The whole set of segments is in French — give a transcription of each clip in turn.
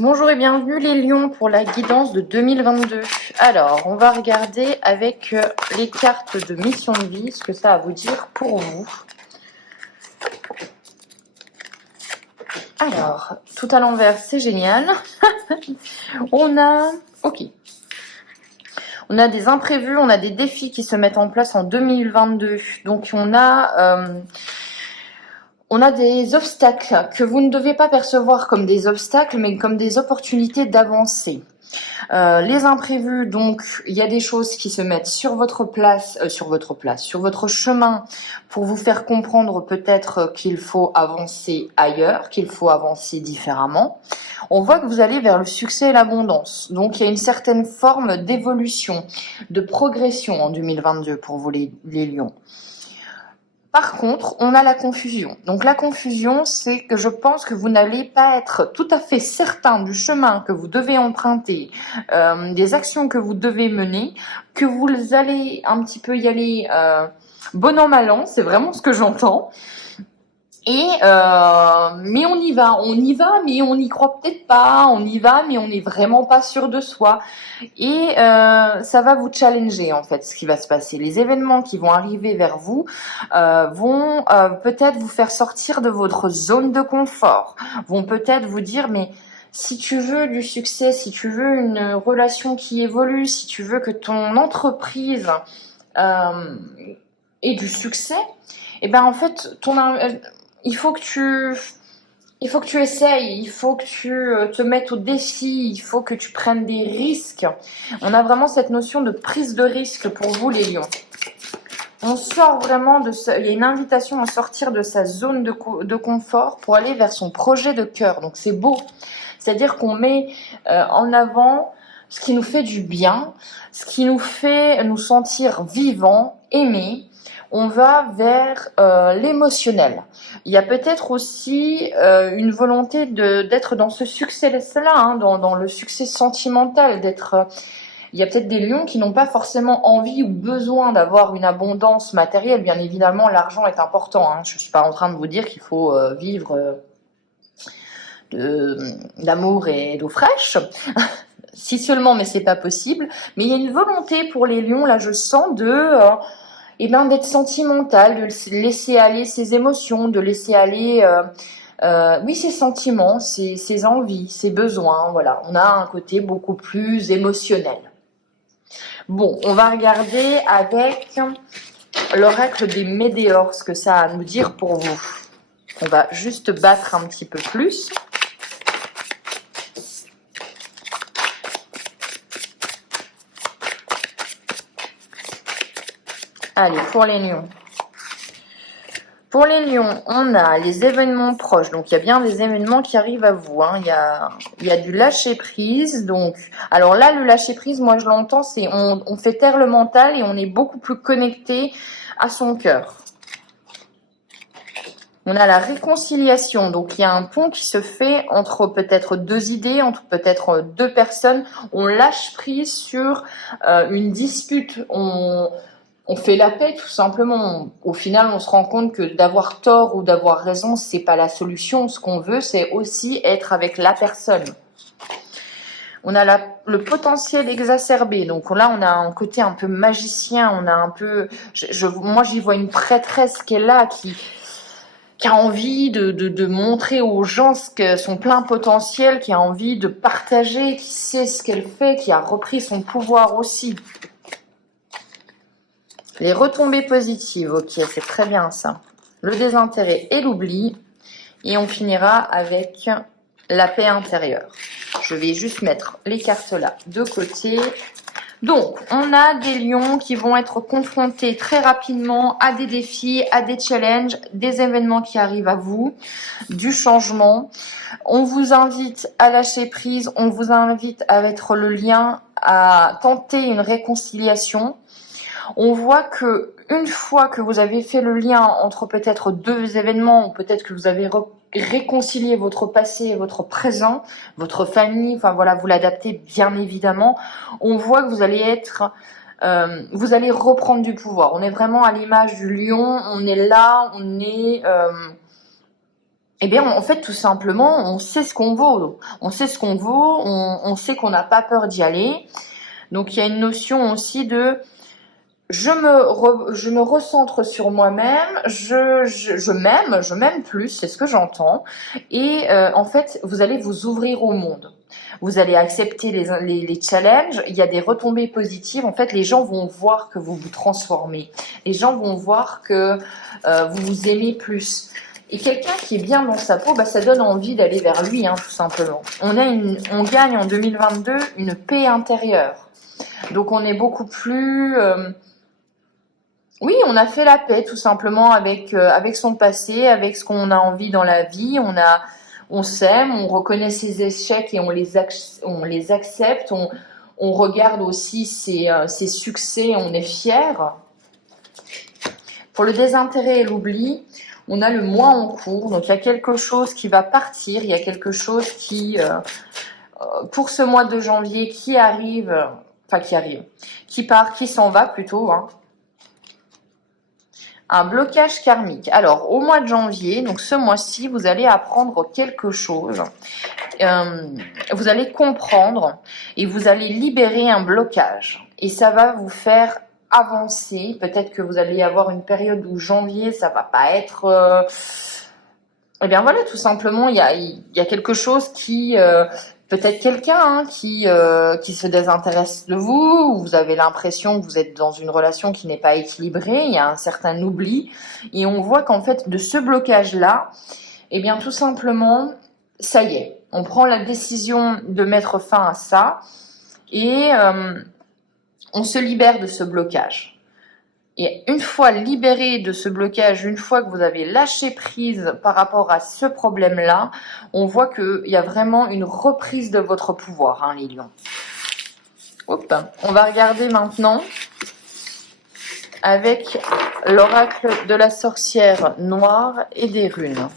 Bonjour et bienvenue les lions pour la guidance de 2022. Alors, on va regarder avec les cartes de mission de vie ce que ça a à vous dire pour vous. Alors, tout à l'envers, c'est génial. On a des imprévus, on a des défis qui se mettent en place en 2022. Donc, on a des obstacles que vous ne devez pas percevoir comme des obstacles, mais comme des opportunités d'avancer. Les imprévus, donc, il y a des choses qui se mettent sur votre chemin pour vous faire comprendre peut-être qu'il faut avancer ailleurs, qu'il faut avancer différemment. On voit que vous allez vers le succès et l'abondance. Donc, il y a une certaine forme d'évolution, de progression en 2022 pour vous les lions. Par contre, on a la confusion. Donc la confusion, c'est que je pense que vous n'allez pas être tout à fait certain du chemin que vous devez emprunter, des actions que vous devez mener, que vous allez un petit peu y aller bon an mal an, c'est vraiment ce que j'entends. Mais on y va, mais on n'y croit peut-être pas, on y va, mais on n'est vraiment pas sûr de soi. Et ça va vous challenger en fait, ce qui va se passer. Les événements qui vont arriver vers vous vont peut-être vous faire sortir de votre zone de confort, vont peut-être vous dire mais si tu veux du succès, si tu veux une relation qui évolue, si tu veux que ton entreprise ait du succès, et ben en fait il faut que tu essayes, il faut que tu te mettes au défi, il faut que tu prennes des risques. On a vraiment cette notion de prise de risque pour vous les lions. On sort vraiment il y a une invitation à sortir de sa zone de confort pour aller vers son projet de cœur. Donc c'est beau. C'est-à-dire qu'on met en avant ce qui nous fait du bien, ce qui nous fait nous sentir vivants, aimés. On va vers l'émotionnel. Il y a peut-être aussi une volonté d'être dans ce succès-là, dans le succès sentimental, il y a peut-être des lions qui n'ont pas forcément envie ou besoin d'avoir une abondance matérielle. Bien évidemment, l'argent est important. Je ne suis pas en train de vous dire qu'il faut vivre d'amour et d'eau fraîche. Si seulement, mais c'est pas possible. Mais il y a une volonté pour les lions, là je sens, d'être sentimental, de laisser aller ses émotions, de laisser aller ses sentiments, ses envies, ses besoins. Voilà, on a un côté beaucoup plus émotionnel. Bon, on va regarder avec l'oracle des météores ce que ça a à nous dire pour vous. On va juste battre un petit peu plus. Allez, pour les lions. Pour les lions, on a les événements proches. Donc, il y a bien des événements qui arrivent à vous. Il y a du lâcher-prise. Donc, alors là, le lâcher-prise, moi, je l'entends, c'est on fait taire le mental et on est beaucoup plus connecté à son cœur. On a la réconciliation. Donc, il y a un pont qui se fait entre peut-être deux idées, entre peut-être deux personnes. On lâche prise sur une dispute. On fait la paix tout simplement. Au final, on se rend compte que d'avoir tort ou d'avoir raison, c'est pas la solution. Ce qu'on veut, c'est aussi être avec la personne. On a le potentiel exacerbé. Donc là, on a un côté un peu magicien. On a un peu, moi, j'y vois une prêtresse qui est là, qui a envie de montrer aux gens son plein potentiel, qui a envie de partager, qui sait ce qu'elle fait, qui a repris son pouvoir aussi. Les retombées positives, ok, c'est très bien ça. Le désintérêt et l'oubli. Et on finira avec la paix intérieure. Je vais juste mettre les cartes là de côté. Donc, on a des lions qui vont être confrontés très rapidement à des défis, à des challenges, des événements qui arrivent à vous, du changement. On vous invite à lâcher prise, on vous invite à mettre le lien, à tenter une réconciliation. On voit que une fois que vous avez fait le lien entre peut-être deux événements, ou peut-être que vous avez réconcilié votre passé et votre présent, votre famille, enfin voilà, vous l'adaptez bien évidemment, on voit que vous allez vous allez reprendre du pouvoir. On est vraiment à l'image du lion, on est là, Eh bien, en fait, tout simplement, on sait ce qu'on vaut. On sait ce qu'on vaut, on sait qu'on n'a pas peur d'y aller. Donc, il y a une notion aussi de je me recentre sur moi-même, je m'aime plus, c'est ce que j'entends. Et en fait, vous allez vous ouvrir au monde. Vous allez accepter les challenges, il y a des retombées positives. En fait, les gens vont voir que vous vous transformez. Les gens vont voir que vous vous aimez plus. Et quelqu'un qui est bien dans sa peau, bah, ça donne envie d'aller vers lui, hein, tout simplement. On gagne en 2022 une paix intérieure. Donc on est beaucoup plus... oui, on a fait la paix tout simplement avec son passé, avec ce qu'on a envie dans la vie. On s'aime, on reconnaît ses échecs et on les accepte. On regarde aussi ses succès, on est fier. Pour le désintérêt et l'oubli, on a le mois en cours. Donc il y a quelque chose qui va partir, il y a quelque chose qui, pour ce mois de janvier, qui part, qui s'en va plutôt, hein. Un blocage karmique. Alors, au mois de janvier, donc ce mois-ci, vous allez apprendre quelque chose. Vous allez comprendre et vous allez libérer un blocage. Et ça va vous faire avancer. Peut-être que vous allez avoir une période où janvier, ça va pas être... Eh bien voilà, tout simplement, il y a quelque chose qui... peut-être quelqu'un qui se désintéresse de vous, ou vous avez l'impression que vous êtes dans une relation qui n'est pas équilibrée, il y a un certain oubli, et on voit qu'en fait, de ce blocage-là, eh bien tout simplement, ça y est, on prend la décision de mettre fin à ça, et on se libère de ce blocage. Et une fois libéré de ce blocage, une fois que vous avez lâché prise par rapport à ce problème-là, on voit qu'il y a vraiment une reprise de votre pouvoir, hein, les lions. Hop. On va regarder maintenant avec l'oracle de la sorcière noire et des runes.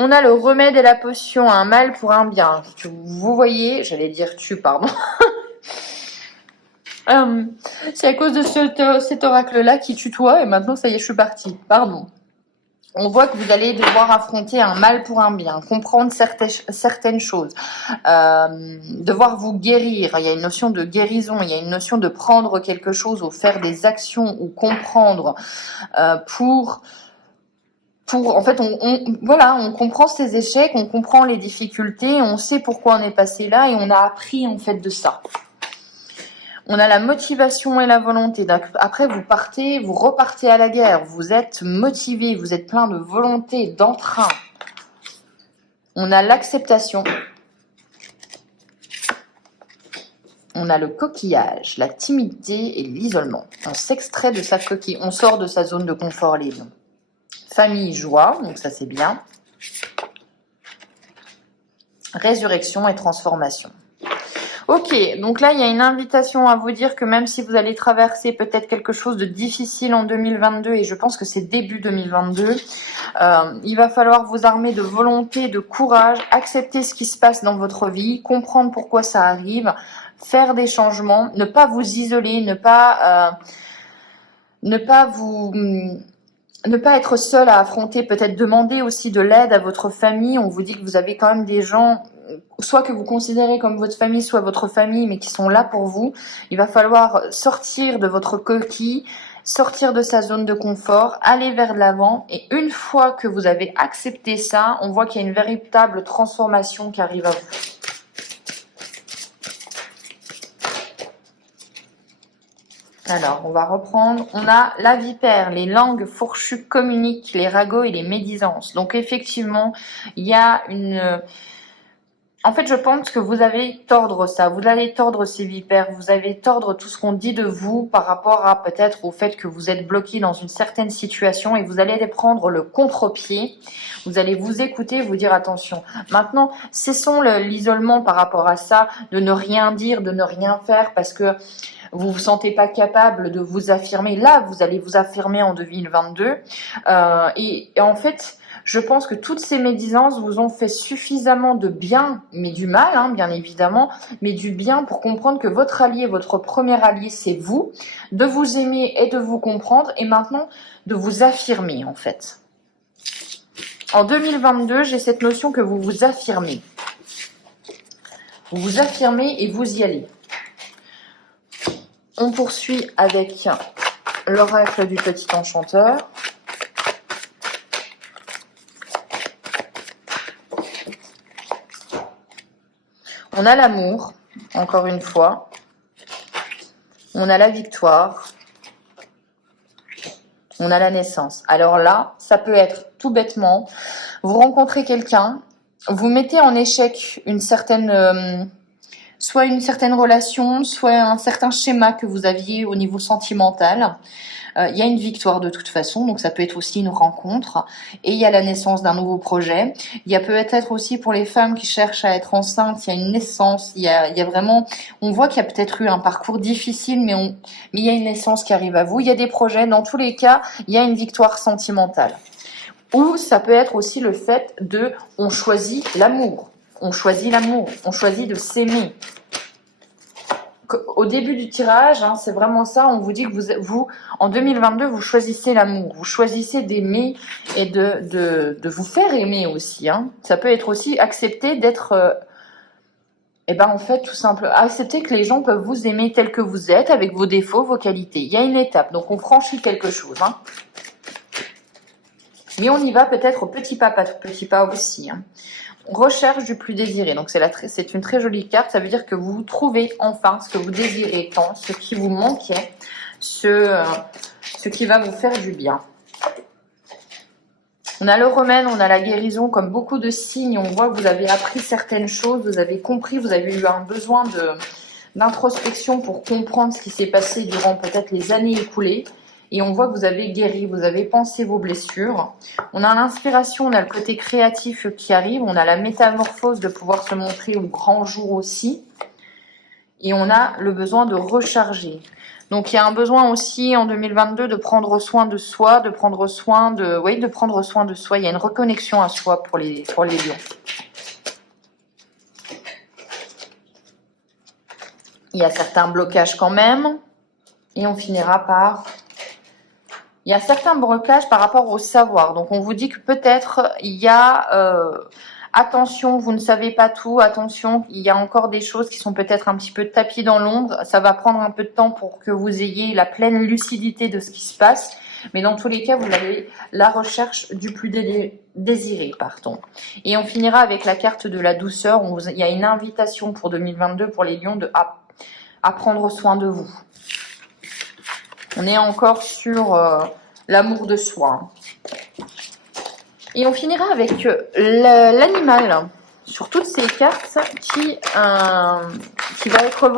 On a le remède et la potion, un mal pour un bien. Vous voyez, j'allais dire pardon. C'est à cause de cet oracle-là qui tutoie et maintenant ça y est, je suis partie. Pardon. On voit que vous allez devoir affronter un mal pour un bien, comprendre certaines choses, devoir vous guérir. Il y a une notion de guérison, il y a une notion de prendre quelque chose ou faire des actions ou comprendre en fait, on comprend ses échecs, on comprend les difficultés, on sait pourquoi on est passé là et on a appris en fait de ça. On a la motivation et la volonté. Après, vous repartez à la guerre, vous êtes motivé, vous êtes plein de volonté, d'entrain. On a l'acceptation. On a le coquillage, la timidité et l'isolement. On s'extrait de sa coquille, on sort de sa zone de confort, les lions. Famille, joie, donc ça c'est bien. Résurrection et transformation. Ok, donc là il y a une invitation à vous dire que même si vous allez traverser peut-être quelque chose de difficile en 2022, et je pense que c'est début 2022, il va falloir vous armer de volonté, de courage, accepter ce qui se passe dans votre vie, comprendre pourquoi ça arrive, faire des changements, ne pas vous isoler, ne pas être seul à affronter, peut-être demander aussi de l'aide à votre famille. On vous dit que vous avez quand même des gens, soit que vous considérez comme votre famille, soit votre famille, mais qui sont là pour vous. Il va falloir sortir de votre coquille, sortir de sa zone de confort, aller vers de l'avant. Et une fois que vous avez accepté ça, on voit qu'il y a une véritable transformation qui arrive à vous. Alors, on va reprendre. On a la vipère, les langues fourchues communiquent, les ragots et les médisances. Donc, effectivement, il y a une... En fait, je pense que vous allez tordre ça. Vous allez tordre ces vipères. Vous allez tordre tout ce qu'on dit de vous par rapport à peut-être au fait que vous êtes bloqué dans une certaine situation et vous allez prendre le contre-pied. Vous allez vous écouter, vous dire attention. Maintenant, cessons l'isolement par rapport à ça, de ne rien dire, de ne rien faire parce que vous vous sentez pas capable de vous affirmer. Là, vous allez vous affirmer en 2022. Et en fait, Je pense que toutes ces médisances vous ont fait suffisamment de bien, mais du mal, hein, bien évidemment, mais du bien pour comprendre que votre allié, votre premier allié, c'est vous, de vous aimer et de vous comprendre, et maintenant de vous affirmer en fait. En 2022, j'ai cette notion que vous vous affirmez. Vous vous affirmez et vous y allez. On poursuit avec l'oracle du petit enchanteur. On a l'amour, encore une fois. On a la victoire. On a la naissance. Alors là, ça peut être tout bêtement, vous rencontrez quelqu'un, vous mettez en échec une certaine, soit une certaine relation, soit un certain schéma que vous aviez au niveau sentimental. Il y a une victoire de toute façon, donc ça peut être aussi une rencontre. Et il y a la naissance d'un nouveau projet. Il y a peut-être aussi pour les femmes qui cherchent à être enceintes, il y a une naissance. Il y a vraiment, on voit qu'il y a peut-être eu un parcours difficile, mais il y a une naissance qui arrive à vous. Il y a des projets. Dans tous les cas, il y a une victoire sentimentale. Ou ça peut être aussi le fait de, on choisit l'amour. On choisit l'amour. On choisit de s'aimer. Au début du tirage, hein, c'est vraiment ça, on vous dit que vous, en 2022, vous choisissez l'amour, vous choisissez d'aimer et de vous faire aimer aussi. Hein. Ça peut être aussi accepter d'être, en fait, tout simplement, accepter que les gens peuvent vous aimer tel que vous êtes, avec vos défauts, vos qualités. Il y a une étape, donc on franchit quelque chose. Hein. Mais on y va peut-être au petit pas aussi. Hein. Recherche du plus désiré. Donc c'est une très jolie carte. Ça veut dire que vous trouvez enfin ce que vous désirez tant, ce qui vous manquait, ce qui va vous faire du bien. On a le remède, on a la guérison, comme beaucoup de signes. On voit que vous avez appris certaines choses, vous avez compris, vous avez eu un besoin d'introspection pour comprendre ce qui s'est passé durant peut-être les années écoulées. Et on voit que vous avez guéri, vous avez pensé vos blessures. On a l'inspiration, on a le côté créatif qui arrive, on a la métamorphose de pouvoir se montrer au grand jour aussi. Et on a le besoin de recharger. Donc il y a un besoin aussi en 2022 de prendre soin de soi, de prendre soin de soi. Il y a une reconnexion à soi pour les lions. Il y a certains blocages quand même. Et on finira par... Il y a certains blocages par rapport au savoir. Donc, on vous dit que peut-être il y a... attention, vous ne savez pas tout. Attention, il y a encore des choses qui sont peut-être un petit peu tapis dans l'ombre. Ça va prendre un peu de temps pour que vous ayez la pleine lucidité de ce qui se passe. Mais dans tous les cas, vous avez la recherche du plus désiré. Et on finira avec la carte de la douceur. Il y a une invitation pour 2022 pour les lions à prendre soin de vous. On est encore sur l'amour de soi. Et on finira avec l'animal sur toutes ces cartes qui va être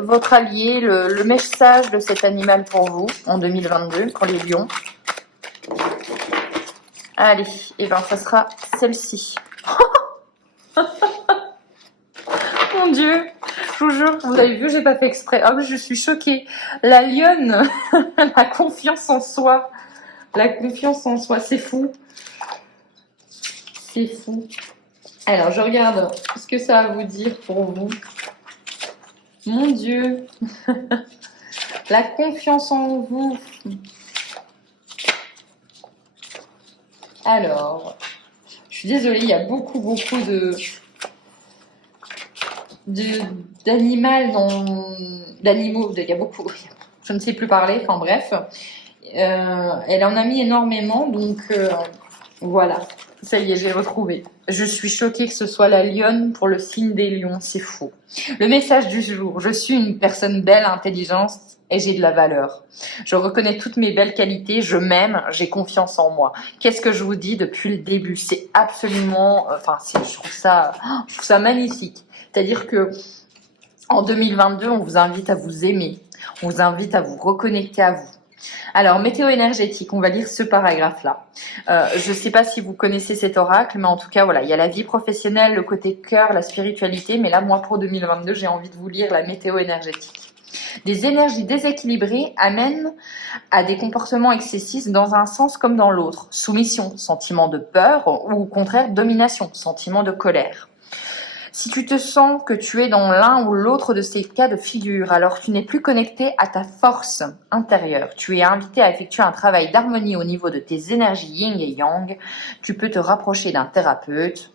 votre allié, le message de cet animal pour vous en 2022, pour les lions. Allez, et ça sera celle-ci. Mon Dieu, je vous jure, vous avez vu, j'ai pas fait exprès. Ah, je suis choquée. La lionne, la confiance en soi. La confiance en soi, c'est fou. C'est fou. Alors, je regarde ce que ça va vous dire pour vous. Mon Dieu. La confiance en vous. Alors, je suis désolée, il y a beaucoup d'animaux, il y a beaucoup, je ne sais plus parler, enfin bref. Elle en a mis énormément, donc voilà. Ça y est, j'ai retrouvé. Je suis choquée que ce soit la lionne pour le signe des lions, c'est fou. Le message du jour, je suis une personne belle, intelligente et j'ai de la valeur. Je reconnais toutes mes belles qualités, je m'aime, j'ai confiance en moi. Qu'est-ce que je vous dis depuis le début? C'est absolument, je trouve ça magnifique. C'est-à-dire que en 2022, on vous invite à vous aimer, on vous invite à vous reconnecter à vous. Alors, météo énergétique, on va lire ce paragraphe-là. Je ne sais pas si vous connaissez cet oracle, mais en tout cas, voilà, il y a la vie professionnelle, le côté cœur, la spiritualité, mais là, moi, pour 2022, j'ai envie de vous lire la météo énergétique. Des énergies déséquilibrées amènent à des comportements excessifs dans un sens comme dans l'autre. Soumission, sentiment de peur, ou au contraire domination, sentiment de colère. Si tu te sens que tu es dans l'un ou l'autre de ces cas de figure, alors tu n'es plus connecté à ta force intérieure. Tu es invité à effectuer un travail d'harmonie au niveau de tes énergies yin et yang. Tu peux te rapprocher d'un thérapeute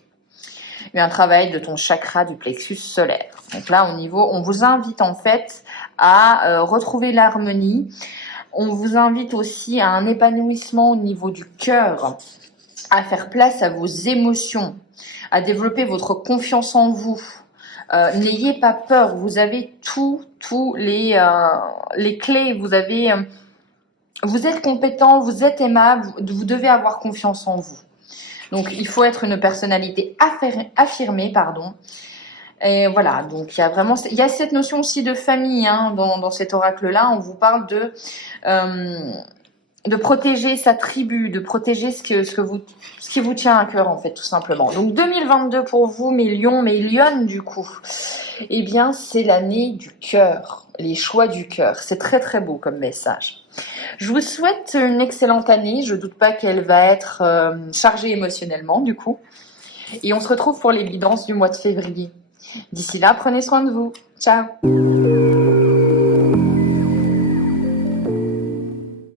et un travail de ton chakra du plexus solaire. Donc là, au niveau, on vous invite en fait à retrouver l'harmonie. On vous invite aussi à un épanouissement au niveau du cœur, à faire place à vos émotions, à développer votre confiance en vous. N'ayez pas peur, vous avez tous les clés, vous êtes compétent, vous êtes aimable, vous devez avoir confiance en vous. Donc il faut être une personnalité affirmée, pardon. Et voilà, donc il y a cette notion aussi de famille hein, dans cet oracle-là. On vous parle de protéger sa tribu, de protéger ce qui vous tient à cœur en fait, tout simplement. Donc 2022 pour vous, mes lions, mes lionnes du coup, eh bien c'est l'année du cœur, les choix du cœur. C'est très très beau comme message. Je vous souhaite une excellente année. Je doute pas qu'elle va être chargée émotionnellement du coup. Et on se retrouve pour les guidances du mois de février. D'ici là, prenez soin de vous. Ciao!